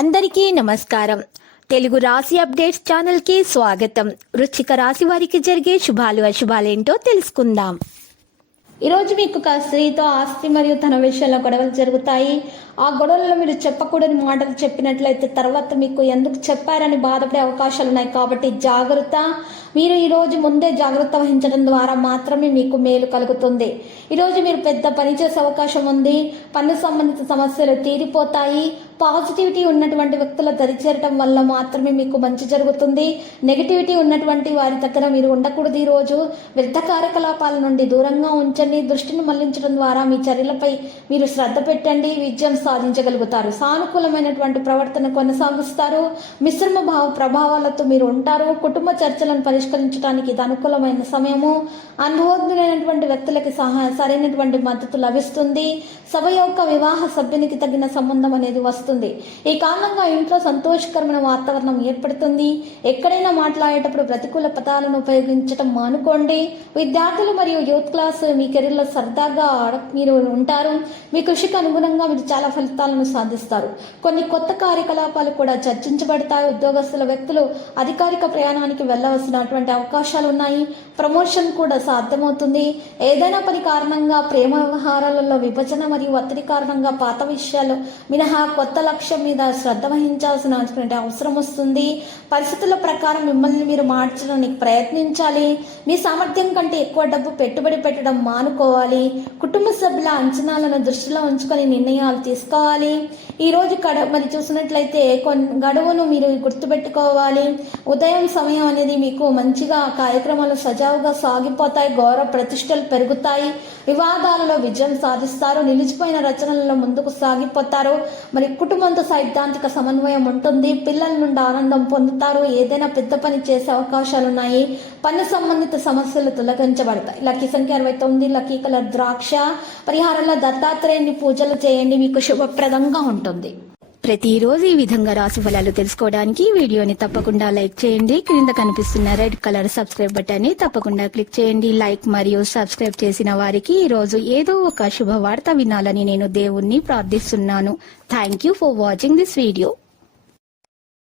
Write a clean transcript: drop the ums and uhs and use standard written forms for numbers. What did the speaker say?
అందరికీ నమస్కారం. తెలుగు రాశి అప్డేట్స్ ఛానల్ కి స్వాగతం. వృశ్చిక రాశి వారికి జరిగే శుభాలు అశుభాలేంటో తెలుసుకుందాం. ఈరోజు మీకు స్త్రీతో ఆస్తి మరియు తన విషయంలో గొడవలు జరుగుతాయి. ఆ గొడవలలో మీరు చెప్పకూడని మాటలు చెప్పినట్లయితే తర్వాత మీకు ఎందుకు చెప్పారని బాధపడే అవకాశాలు ఉన్నాయి. కాబట్టి జాగ్రత్త. మీరు ఈరోజు ముందే జాగ్రత్త వహించడం ద్వారా మాత్రమే మీకు మేలు కలుగుతుంది. ఈరోజు మీరు పెద్ద పని చేసే అవకాశం ఉంది. పన్ను సంబంధిత సమస్యలు తీరిపోతాయి. పాజిటివిటీ ఉన్నటువంటి వ్యక్తుల దరిచేరటం వల్ల మాత్రమే మీకు మంచి జరుగుతుంది. నెగిటివిటీ ఉన్నటువంటి వారి దగ్గర మీరు ఉండకూడదు. ఈరోజు వ్యర్థ కార్యకలాపాల నుండి దూరంగా ఉంచండి. దృష్టిని మళ్లించడం ద్వారా మీ చర్యలపై మీరు శ్రద్ధ పెట్టండి. విజయం సాధించగలుగుతారు. సానుకూలమైనటువంటి ప్రవర్తన కొనసాగిస్తారు. మిశ్రమ భావ ప్రభావాలతో మీరు ఉంటారు. కుటుంబ చర్చలను పరిష్కరించడానికి ఇది అనుకూలమైన సమయము. అనుభవజ్ఞులైనటువంటి వ్యక్తులకి సరైనటువంటి మద్దతు లభిస్తుంది. సభ యొక్క వివాహ సభ్యునికి తగిన సంబంధం అనేది వస్తుంది. ఈ కారణంగా ఇంట్లో సంతోషకరమైన వాతావరణం ఏర్పడుతుంది. ఎక్కడైనా మాట్లాడేటప్పుడు ప్రతికూల పదాలను ఉపయోగించడం మానుకోండి. విద్యార్థులు మరియు యూత్ క్లాస్ మీ కెరీర్లో సరదాగా మీరు ఉంటారు. మీ కృషికి అనుగుణంగా మీరు చాలా ఫలితాలను సాధిస్తారు. కొన్ని కొత్త కార్యకలాపాలు కూడా చర్చించబడతాయి. ఉద్యోగస్తుల వ్యక్తులు అధికారిక ప్రయాణానికి వెళ్ళవలసినటువంటి అవకాశాలు ఉన్నాయి. ప్రమోషన్ కూడా సాధ్యమవుతుంది. ఏదైనా పని కారణంగా ప్రేమ వ్యవహారాలలో విభజన మరియు ఒత్తిడి కారణంగా పాత విషయాలు మినహా కొత్త లక్ష్యం మీద శ్రద్ధ వహించాల్సిన అవసరం వస్తుంది. పరిస్థితుల ప్రకారం మిమ్మల్ని మీరు మార్చడానికి ప్రయత్నించాలి. మీ సామర్థ్యం కంటే ఎక్కువ డబ్బు పెట్టుబడి పెట్టడం మానుకోవాలి. కుటుంబ సభ్యుల అంచనాలను దృష్టిలో ఉంచుకొని నిర్ణయాలు తీసుకోవాలి. ఈ రోజు మరి చూసినట్లయితే గడువును మీరు గుర్తుపెట్టుకోవాలి. ఉదయం సమయం అనేది మీకు మంచిగా కార్యక్రమాలు సజావుగా సాగిపోతాయి. గౌరవ ప్రతిష్టలు పెరుగుతాయి. వివాదాలలో విజయం సాధిస్తారు. నిలిచిపోయిన రచనలలో ముందుకు సాగిపోతారు. మరి కుటుంబంతో సైద్ధాంతిక సమన్వయం ఉంటుంది. పిల్లల నుండి ఆనందం పొందుతారు. ఏదైనా పెద్ద పని చేసే అవకాశాలు ఉన్నాయి. పన్ను సంబంధిత సమస్యలు తొలగించబడతాయి. లక్కీ సంఖ్య 69. లక్కీ కలర్ ద్రాక్ష. పరిహారంలో దత్తాత్రేయుని పూజలు చేయండి. మీకు శుభప్రదంగా ఉంటుంది. ప్రతిరోజు ఈ విధంగా రాశి ఫలాలు తెలుసుకోవడానికి వీడియోని తప్పకుండా లైక్ చేయండి. క్రింద కనిపిస్తున్న రెడ్ కలర్ సబ్స్క్రైబ్ బటన్ ని తప్పకుండా క్లిక్ చేయండి. లైక్ మరియు సబ్స్క్రైబ్ చేసిన వారికి ఈ రోజు ఏదో ఒక శుభవార్త వినాలని నేను దేవుణ్ణి ప్రార్థిస్తున్నాను. Thank you for watching this video.